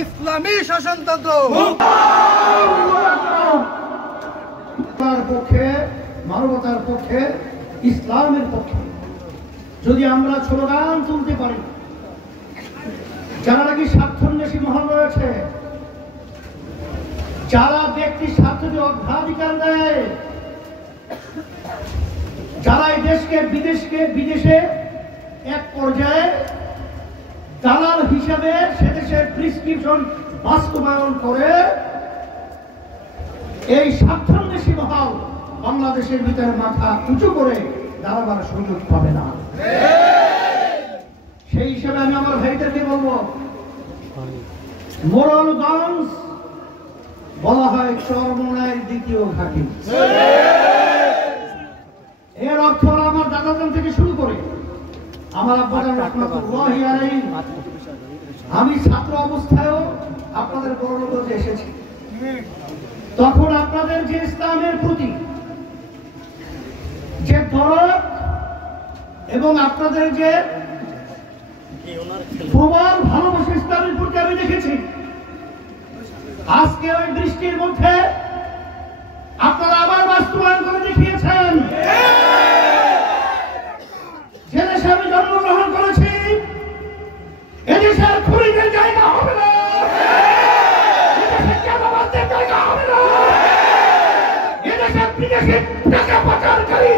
ইসলামী শাসনতন্ত্র পক্ষে, মানবতার পক্ষে, ইসলামের পক্ষে যদি আমরা স্লোগান তুলতে পারি, যারা নাকি স্বার্থন্বেষী মহল রয়েছে, যারা ব্যক্তির স্বার্থকে অগ্রাধিকার দেয়, যারা এই দেশকে বিদেশে এক পর্যায়ে দালাল হিসাবে সে দেশের প্রেসক্রিপশন বাস্তবায়ন করে, এই স্বার্থন্বেষী মহল বাংলাদেশের ভিতরে মাথা উঁচু করে দাঁড়াবার সুযোগ পাবে না। সেই হিসাবে আমি আমার ভাইদেরকে বলবো, মোরলগঞ্জ বলা হয় চরমোনাইয়ের দ্বিতীয় ঘাঁটি। এর অর্থ আমার দাদাজান থেকে শুরু করে আমার আব্বাজান রাহমাতুল্লাহি আলাইহি, আমি ছাত্র অবস্থায়ও আপনাদের মোরলগঞ্জে এসেছি। তখন আপনাদের যে ইসলামের প্রতি যে দরদ এবং আপনাদের যে প্রবল ভালোবাসা ইসলামের প্রতি আমি দেখেছি। আজকে ওই বৃষ্টির মধ্যে আপনারা আবার বাস্তবায়ন করে দেখিয়েছেন। যে দেশে আমি জন্মগ্রহণ করেছি, এদেশের খুনিদের জায়গা হবে না, এদেশের চাঁদাবাজদের জায়গা হবে না, এদেশের বিদেশি টাকা পাচারকারী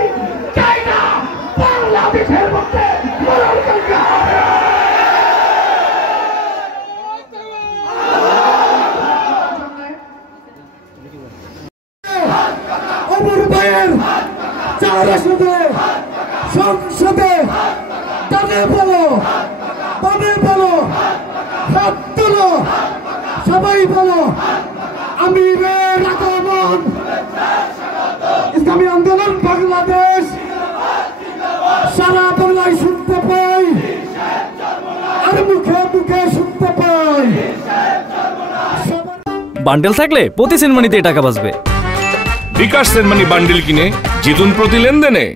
জায়গা বাংলাদেশের মধ্যে জায়গা হবে না। সংসদে ডানে বলো, বামে বলো, হাত তোলো, সবাই বলো আমিরের আগমন। ইসলামী আন্দোলন বাংলাদেশ সারা বাংলায় শুনতে পাই, আর মুখে মুখে শুনতে পাই। বান্ডেল থাকলে প্রতি সেনমানিতে টাকা বাঁচবে। বিকাশ সেনমানি বান্ডেল কিনে জিতুন প্রতি লেনদেনে।